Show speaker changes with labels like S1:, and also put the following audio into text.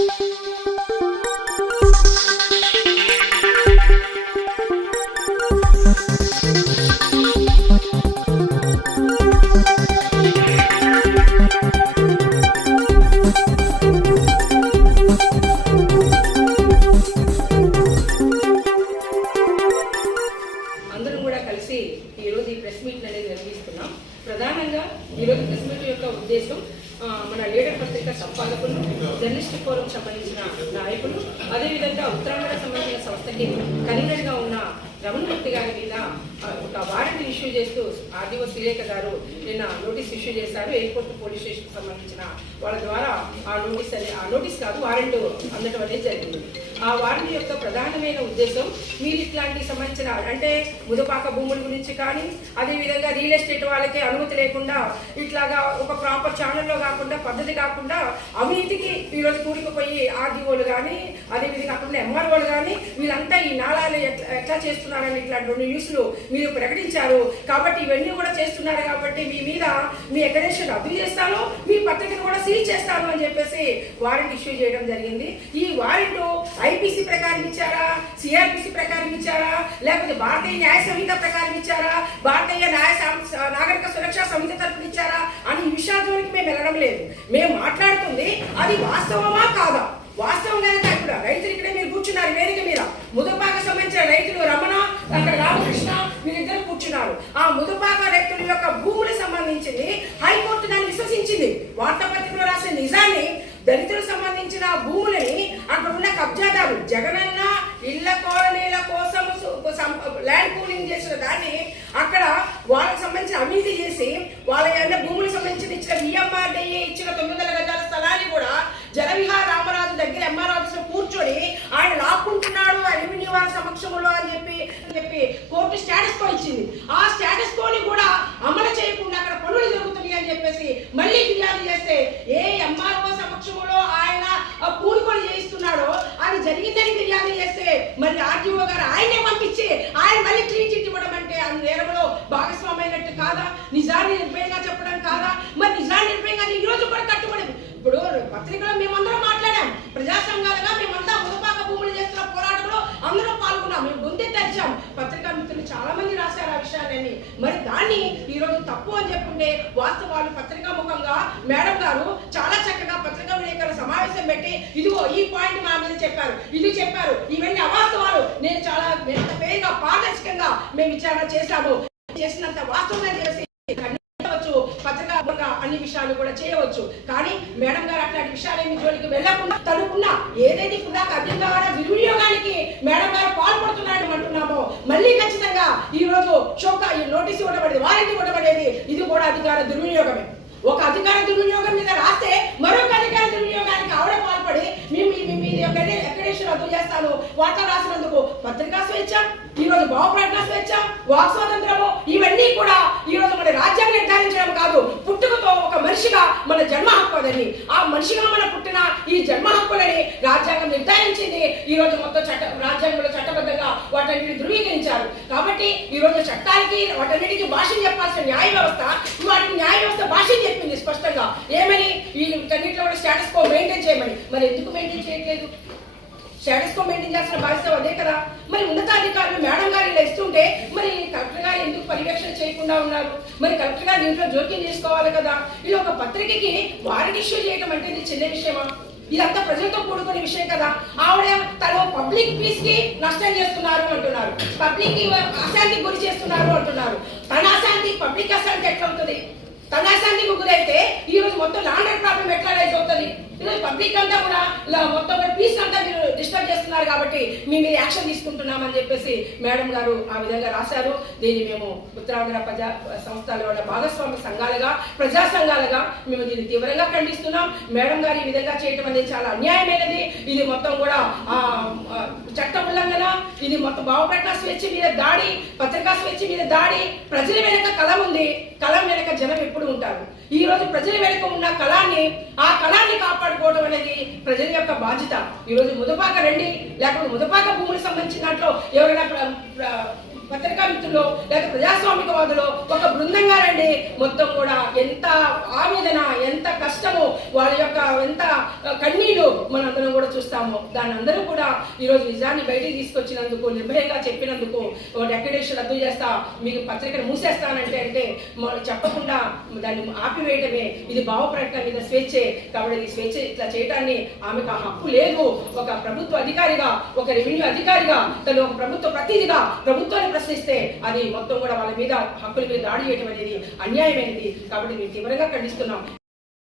S1: అందరం journalist forum సంబంధించిన నాయకులు అదేవిధంగా ఉత్తరాంధ్ర సంబంధించిన సంస్థకి కన్వీనర్గా ఉన్న రమణమూర్తి గారి మీద ఒక వారెంట్ ఇష్యూ చేస్తూ ఆర్డీఓ శ్రీరేఖ గారు నిన్న నోటీస్ ఇష్యూ చేశారు. ఎయిర్పోర్ట్ పోలీస్ స్టేషన్కి సంబంధించిన వాళ్ళ ద్వారా ఆ నోటీస్ అనే ఆ నోటీస్ కాదు వారెంట్ అందడం అనేది జరిగింది. ఆ వారెంట్ యొక్క ప్రధానమైన ఉద్దేశం మీరు ఇట్లాంటి సంబంధించిన అంటే ముదపాక భూముల గురించి కానీ అదేవిధంగా రియల్ ఎస్టేట్ వాళ్ళకి అనుమతి లేకుండా ఇట్లాగా ఒక ప్రాపర్ ఛానల్లో కాకుండా పద్ధతి కాకుండా అవినీతికి ఈరోజు కూడికపోయి ఆర్డీఓలు కానీ అదేవిధంగా అక్కడ ఎంఆర్ఓలు కానీ వీళ్ళంతా ఈ నాళాలు ఎట్లా ఎట్లా చేస్తున్నారని ఇట్లాంటి రెండు న్యూస్లు మీరు ప్రకటించారు. కాబట్టి ఇవన్నీ కూడా చేస్తున్నారు కాబట్టి మీ మీద మీ అకడేషన్ రద్దు చేస్తాను మీ పత్రికను కూడా సీల్ చేస్తాను అని చెప్పేసి వారెంట్ ఇష్యూ చేయడం జరిగింది. ఈ వారెంట్ ఐపీసీ ప్రకారం ఇచ్చారా? సిఆర్పిసి ప్రకారం ఇచ్చారా? లేకపోతే భారతీయ న్యాయ సంహిత ప్రకారం ఇచ్చారా? భారతీయ న్యాయ సం- నాగరిక సురక్షా సంహిత తరఫున ఇచ్చారా? అని ఈ విషయాల మేము వెళ్ళడం లేదు. మేము మాట్లాడుతుంది అది వాస్తవమా కాదా? వాస్తవం కనుక రైతులు ఇక్కడే మీరు కూర్చున్నారు వేదిక మీద. ముదుపాక సంబంధించిన రైతులు రమణ అక్కడ రామకృష్ణ వీరిద్దరు కూర్చున్నారు. ఆ ముదుపాక రైతుల యొక్క భూములకు సంబంధించింది హైకోర్టు దాన్ని విశ్వసించింది. వార్తాపత్రికలో రాసిన నిజాన్ని దళితులకు సంబంధించిన భూములని అక్కడ ఉన్న కబ్జాదారు జగనన్న ఇళ్ళ కాలనీల కోసం ల్యాండ్ పూలింగ్ చేసిన దాన్ని అక్కడ వాళ్ళకి సంబంధించిన అవినీతి చేసి వాళ్ళ యొక్క భూములకు సంబంధించిన ఇచ్చిన విఎంఆర్డీఏ ఇచ్చిన తొమ్మిది వందల గజాల స్థలాన్ని కూడా జలవిహార రామరాజు దగ్గర ఎంఆర్ ఆఫీస్లో కూర్చొని ఆయన లాక్కుంటున్నాడు రెవెన్యూ వారి సమక్షంలో అని చెప్పి అని చెప్పి కోర్టు స్టేటస్ కో ఇచ్చింది ఆ స్టేటస్ కోని కూడా అమలు చేయకుండా అక్కడ పనులు జరుగుతున్నాయి అని చెప్పేసి మళ్ళీ ఫిర్యాదు చేస్తే ఏ ఎంఆర్ఓ సమక్షంలో ఆయన ఆ పూనుకొని చేయిస్తున్నాడో అది జరిగిందని ఫిర్యాదు చేస్తే మళ్ళీ ఆర్టీఓ గారు ఆయనే పంపించి ఆయన మళ్ళీ క్లీన్ చిట్ ఇవ్వడం అంటే ఆ నేరంలో భాగస్వామైనట్టు కాదా? నిజాన్ని నిర్భయంగా చెప్పడం కాదా? మరి నిజాన్ని నిర్భయంగా ఈ రోజు కూడా కట్టుబడి ఇప్పుడు పత్రికలో మేమందరం మాట్లాడాం. ప్రజా సంఘాలుగా మేమంతా ముదపాక భూములు చేస్తున్న పోరాటంలో అందరం పాల్గొన్నాం. మేము గొంతె తెరిచాం పత్రికా మిత్రులు చాలా మంది రాశారు ఆ విషయాలన్నీ. మరి దాన్ని ఈ రోజు తప్పు అని చెప్పుంటే వాస్తవాలు పత్రికా ముఖంగా మేడం గారు చాలా చక్కగా పత్రికా విలేకరుల సమావేశం పెట్టి ఇదిగో ఈ పాయింట్ మా మీద చెప్పారు ఇది చెప్పారు ఇవన్నీ అవాస్తవాలు. నేను చాలా పేరుగా పారదర్శకంగా మేము విచారణ చేశాము. చేసినంత వాస్తవమే చేసి ఖండించవచ్చు అన్ని విషయాలు కూడా చేయవచ్చు. కానీ మేడం గారు అట్లాంటి విషయాలేమి జోలికి వెళ్ళకుండా తనుకున్న ఏదైతే ఇప్పుడు అధికార దుర్వినియోగానికి మేడం గారు పాల్పడుతున్నాడు అంటున్నామో మళ్ళీ ఖచ్చితంగా ఈ రోజు షోకా ఈ నోటీస్ ఇవ్వబడేది. వారెంట్ ఇవ్వబడేది. ఇది కూడా అధికార దుర్వినియోగమే. ఒక అధికార దుర్వినియోగం మీద రాస్తే మరొక అధికార దుర్వినియోగానికి ఆవిడ పాల్పడి మేము మీ యొక్క ఎక్కడేషన్ రద్దు చేస్తాను. వార్త రాసినందుకు పత్రికా స్వేచ్ఛ ఈ రోజు భావప్రకటన స్వేచ్ఛ వాక్స్వాద స్వాతంత్రము ఇవన్నీ కూడా ఈ రోజు మన రాజ్యాంగం నిర్ధారించడం కాదు పుట్టుకతో ఒక మనిషిగా మన జన్మ ఆ మనిషిగా మన పుట్టిన ఈ జన్మ హక్కులని రాజ్యాంగం నిర్ధారించింది. ఈ రోజు మొత్తం చట్ట రాజ్యాంగంలో చట్టబద్ధంగా వాటన్నిటిని ధృవీకరించారు. కాబట్టి ఈ రోజు చట్టానికి వాటన్నిటికి భాషను చెప్పాల్సిన న్యాయ వ్యవస్థ వాటికి న్యాయ వ్యవస్థ భాషను చెప్పింది స్పష్టంగా. ఏమని? ఈ వీటన్నిటిలో కూడా స్టేటస్ కో మెయింటైన్ చేయమని. మరి ఎందుకు మెయింటైన్ చేయట్లేదు? స్టేటస్ కో మెయింటైన్ చేసిన బాధ్యత అదే కదా. మరి ఉన్నతాధికారులు మేడం గారు ఇలా ఇస్తుంటే మరి కలెక్టర్ గారు ఎందుకు పర్యవేక్షణ చేయకుండా ఉన్నారు? మరి కలెక్టర్ గారు దీంట్లో జోక్యం చేసుకోవాలి కదా. ఇది ఒక పత్రికకి వారెంట్ ఇష్యూ చేయడం అంటే ఇది చిన్న విషయమా? ఇదంతా ప్రజలతో కూడుకునే విషయం కదా. ఆవిడ తను పబ్లిక్ పీస్కి నష్టం చేస్తున్నారు అంటున్నారు. పబ్లిక్కి అశాంతికి గురి చేస్తున్నారు అంటున్నారు. తన అశాంతి పబ్లిక్ అశాంతి ఎట్లా ఉంటుంది? తన అశాంతికి గురైతే ఈ రోజు మొత్తం లాండర్ ప్రాబ్లం ఎట్లా రైజ్ అవుతుంది? ఈరోజు పబ్లిక్ అంతా కూడా మొత్తం పీస్ అంతా కాబట్టి మీ మీద యాక్షన్ తీసుకుంటున్నామని చెప్పేసి మేడం గారు ఆ విధంగా రాశారు. దీన్ని మేము ఉత్తరాంధ్ర ప్రజా సంస్థల ఉన్న భాగస్వామ్య సంఘాలుగా ప్రజా సంఘాలుగా మేము దీన్ని తీవ్రంగా ఖండిస్తున్నాం. మేడం గారు ఈ విధంగా చేయటం అనేది చాలా అన్యాయమైనది. ఇది మొత్తం కూడా ఆ, చట్ట ఉల్లంఘన. ఇది మొత్తం భావప్రకటన స్వేచ్ఛ మీద దాడి పత్రికా స్వేచ్ఛ మీద దాడి ప్రజల వెనక కలం ఉంది. కలం వెనక జనం ఎప్పుడు ఉంటారు? ఈ రోజు ప్రజల వెనుక ఉన్న కళాన్ని ఆ కళాన్ని కాపాడుకోవడం అనేది ప్రజల యొక్క బాధ్యత. ఈ రోజు ముదపాక రండి. లేకపోతే ముదపాక భూములకు సంబంధించిన దాంట్లో ఎవరైనా పత్రికా మిత్రులు లేక ప్రజాస్వామికవాదులు ఒక బృందంగా రండి. మొత్తం కూడా ఎంత ఆవేదన ఎంత కష్టము వాళ్ళ యొక్క ఎంత ఆ, కన్నీళ్ళు మనందరం కూడా చూస్తాము. దాని అందరూ కూడా ఈరోజు నిజాన్ని బయటికి తీసుకొచ్చినందుకు నిర్భయంగా చెప్పినందుకు డెకరేషన్ రద్దు చేస్తా మీకు పత్రికను మూసేస్తానంటే అంటే చెప్పకుండా దాన్ని ఆపివేయడమే ఇది భావ ప్రకటన మీద స్వేచ్ఛే. కాబట్టి ఇది స్వేచ్ఛ ఇట్లా చేయడాన్ని ఆమెకు ఆ హక్కు లేదు. ఒక ప్రభుత్వ అధికారిగా ఒక రెవెన్యూ అధికారిగా తను ఒక ప్రభుత్వ ప్రతినిధిగా ప్రభుత్వాన్ని ప్రశ్నిస్తే అది మొత్తం కూడా వాళ్ళ మీద హక్కుల మీద దాడి చేయడం అనేది అన్యాయమైనది. కాబట్టి మేము తీవ్రంగా ఖండిస్తున్నాం.